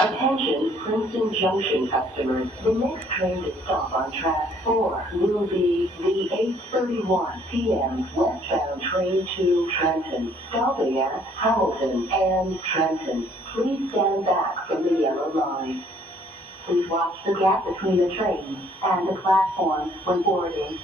Attention Princeton Junction customers, the next train to stop on track 4 will be the 8:31 p.m. westbound train to Trenton, stopping at Hamilton and Trenton. Please stand back from the yellow line. Please watch the gap between the train and the platform when boarding.